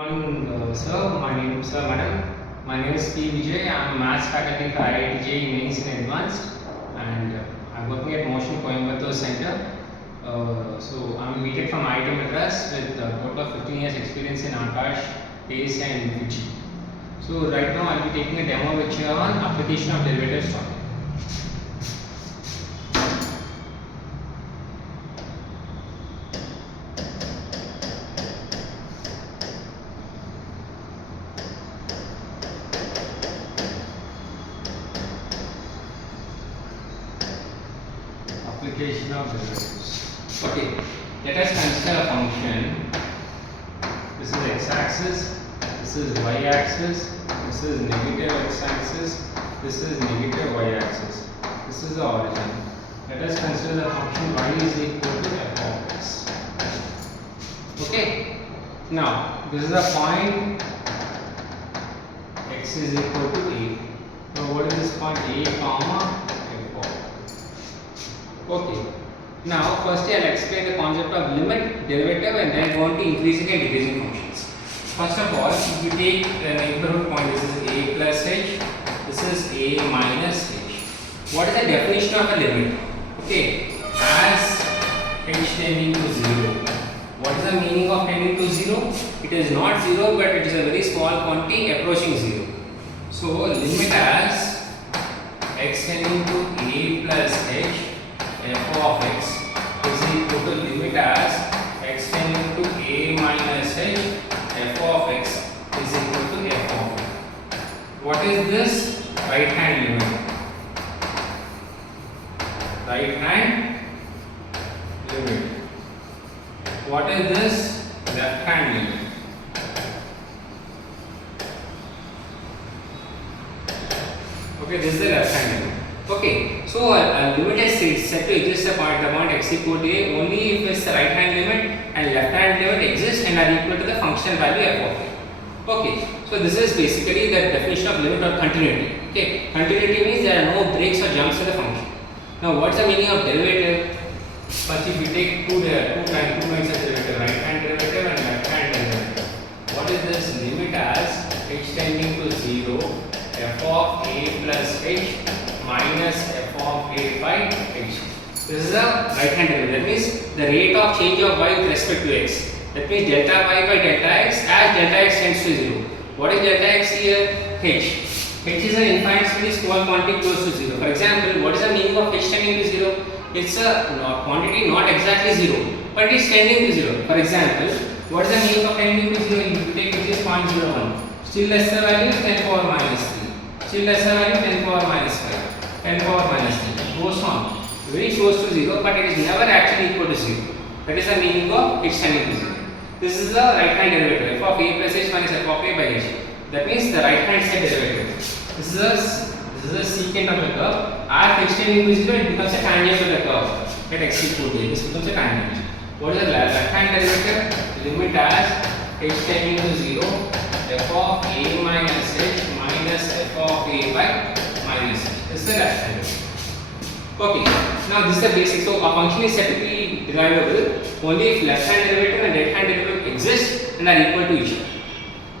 Madam. My name is P. Vijay. I'm a maths faculty for IIT JEE Mains and Advanced, and I'm working at Motion Coimbatore Center. So I'm BTech from IIT Madras with a total of 15 years experience in Akash, PACE, and Fuji. So right now I'll be taking a demo with you on application of derivatives topic. Application of derivatives. Okay, let us consider a function. This is x-axis, this is y-axis, this is negative x-axis, this is negative y-axis. This is the origin. Let us consider the function y is equal to f of x. Okay. Now, this is the point x is equal to a. Now, what is this point a comma f of? Okay. Now, firstly, I'll explain the concept of limit, derivative, and then go on to increasing and decreasing functions. First of all, if you take the neighborhood point, this is a plus h, this is a minus h. What is the definition of a limit? Okay, as h tending to 0. What is the meaning of tending to 0? It is not 0, but it is a very small quantity approaching 0. So, limit as x tending to a plus h f of x is equal to limit as x tending to a minus h f of x is equal to f of x. What is this? Right hand limit. Right hand limit. What is this? Left hand limit. Okay, this is the left hand limit. Okay, so a limit is set to exist at the point x equal to a only if its the right hand limit and left hand limit exist and are equal to the functional value f of a. Okay, so this is basically the definition of limit or continuity. Okay, continuity means there are no breaks or jumps in the function. Now, what's the meaning of derivative? First, if you take two kinds of derivative, right hand derivative and left hand derivative. What is this? Limit as h tending to 0 f of a plus h minus f of a by h. This is a right hand derivative. That means the rate of change of y with respect to x. That means delta y by delta x as delta x tends to 0. What is delta x here? H. H is an infinitely small quantity close to 0. For example, what is the meaning of h tending to 0? It's a quantity not exactly 0, but it is tending to 0. For example, what is the meaning of tending to 0? You take which is 0.01. Still lesser value 10 power minus 3. Still lesser value 10 power minus 5. 10 power minus 3. Goes on. Very close to 0, but it is never actually equal to 0. That is the meaning of h tending to 0. This is the right hand derivative f of a plus h minus f of a by h. That means the right hand side derivative. This is a secant of the curve. As h tending to 0, it becomes a tangent to the curve at x equal to a. This becomes a tangent. What is the left hand derivative? Limit as h tending to 0 f of a minus h minus f of a by minus h. This is the left hand derivative. Okay, now this is the basic. So a function is said to be derivable only if left hand derivative and right hand derivative exist and are equal to each other.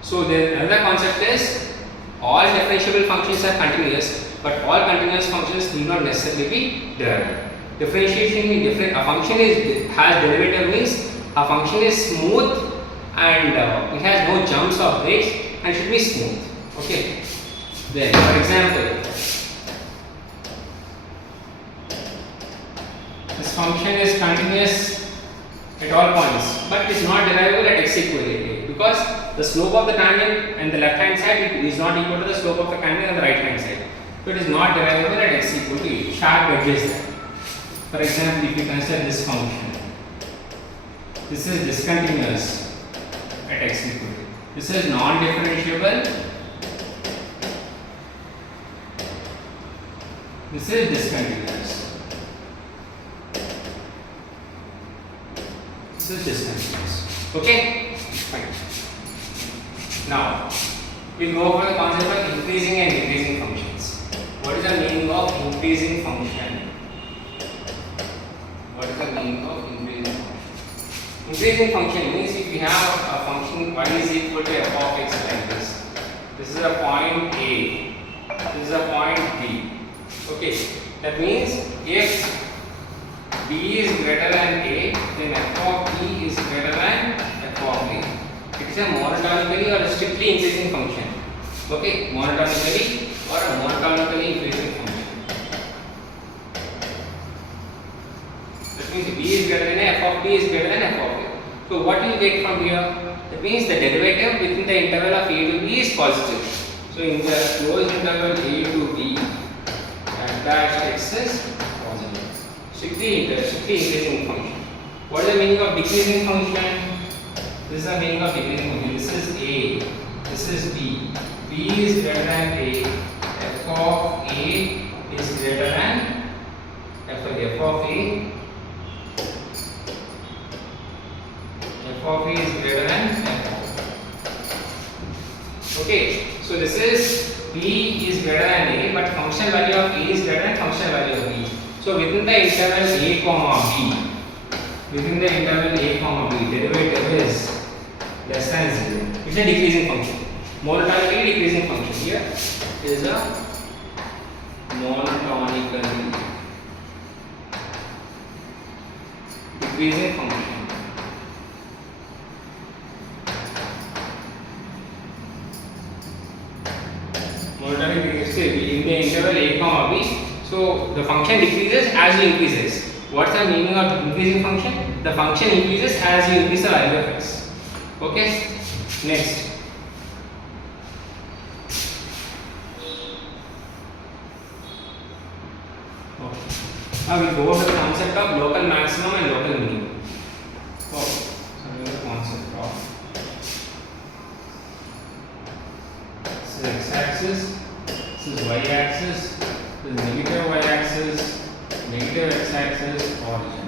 So the another concept is all differentiable functions are continuous, but all continuous functions need not necessarily be derivable. Differentiation means different. A function has derivative means a function is smooth and it has no jumps or breaks and should be smooth. Okay. Then, for example, this function is continuous at all points, but it is not derivable at x equal to a because the slope of the tangent and the left hand side is not equal to the slope of the tangent on the right hand side. So it is not derivable at x equal to a. Sharp edges there. For example, if you consider this function, this is discontinuous at x equal to. This is non-differentiable. This is discontinuous. This is discontinuous. Okay? Fine. Now, we'll go over the concept of increasing and decreasing functions. What is the meaning of increasing function? What is the meaning of increasing function? Increasing function means if we have a function y is equal to f of x like this. This is a point A. This is a point B. Okay. That means if B is greater than A, then f of B is greater than f of A. It is a monotonically or a strictly increasing function. Okay, monotonically or a monotonically increasing function. That means B is greater than A, f of B is greater than f of A. So what you get from here? That means the derivative within the interval of A to B is positive. So in the closed interval A to B, f dash x is positive. Strictly increasing function. What is the meaning of decreasing function? This is the meaning of decreasing function. This is A, this is B. B is greater than A, f of A is greater than f of A. F of A is greater than f of A. Okay, so this is B is greater than A, but function value of A is greater than function value of B. So within the interval A comma B, derivative is less than 0. It's a decreasing function. Monotonically decreasing function. Here is a monotonically decreasing function. Monotonically in the interval A comma B. So the function decreases as you increases. What's the meaning of increasing function? The function increases as you increase the value of x. Okay. Next. Okay. Now we go over the concept of local maximum and local minimum. Okay. So the concept of this is x-axis, this is y-axis, this is negative y-axis, negative x-axis, origin.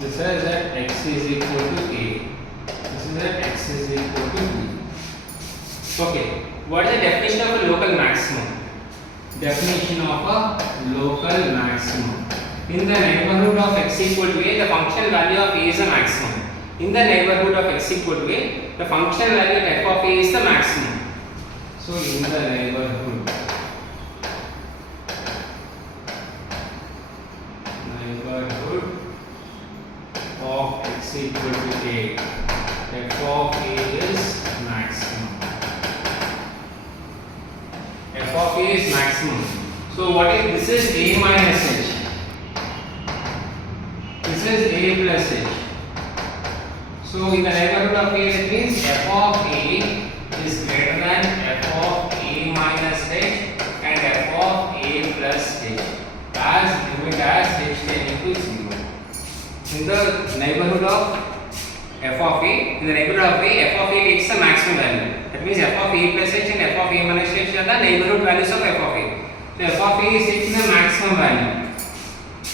This says that x is equal to A. This is that x is equal to B. Okay. What is the definition of a local maximum? Definition of a local maximum. In the neighborhood of x equal to A, the function value of A is the maximum. In the neighborhood of x equal to A, the function value of f of A is the maximum. So in the neighborhood of x equal to A, f of A is maximum. F of A is maximum. So what is this? Is A minus h. This is A plus h. So in the neighborhood of A, it means f of A is greater than f of A minus h and f of A plus h as limit as h tending to 0. In the neighborhood of f of A, f of A takes the maximum value. That means f of A plus h and f of A minus h are the neighborhood values of f of A. So f of A is taking the maximum value.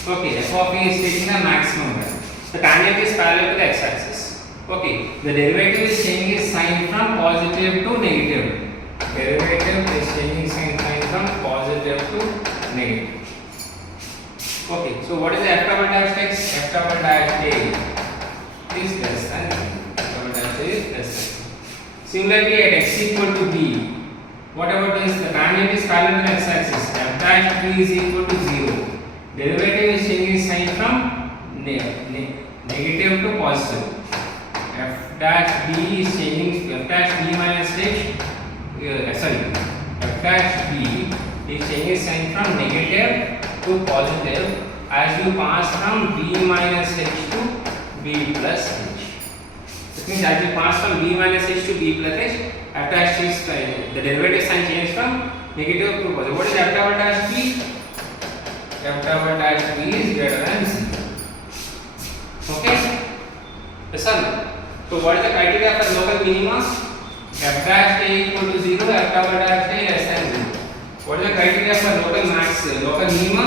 Okay, f of A is taking the maximum value. The tangent is parallel to the x-axis. Okay, the derivative is changing its sign from positive to negative. Derivative is changing sign from positive to negative. Okay, so what is the f double dash x? F double dash a is less than 0. F double dash a is less than 0. Similarly, at x equal to b, whatever it is, the tangent is parallel to the x-axis. F dash b is equal to 0. Derivative is changing sign from negative to positive. F dash b is changing, f dash b minus h, f dash b is changing sign from negative to positive as you pass from b minus h to b plus h. That means as you pass from b minus h to b plus h, f dash is the derivative sign changes from negative to positive. What is f double dash b? F double dash b is greater than 0. Okay? Yes or no? So what is the criteria for local minima? F dash a equal to 0, f double dash a less than 0. What is the criteria for local max, local minima?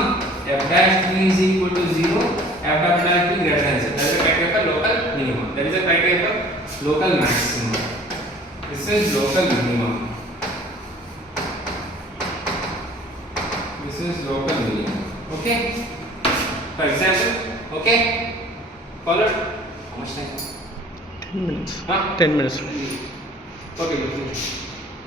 F dash b is equal to 0, f double dash b greater than 0. That is the criteria for local minimum. That is the criteria for local maximum. This is local minimum. This is local minimum. Okay? For example, okay? Followed? How much time? 10 minutes. Huh? 10 minutes. Okay, good.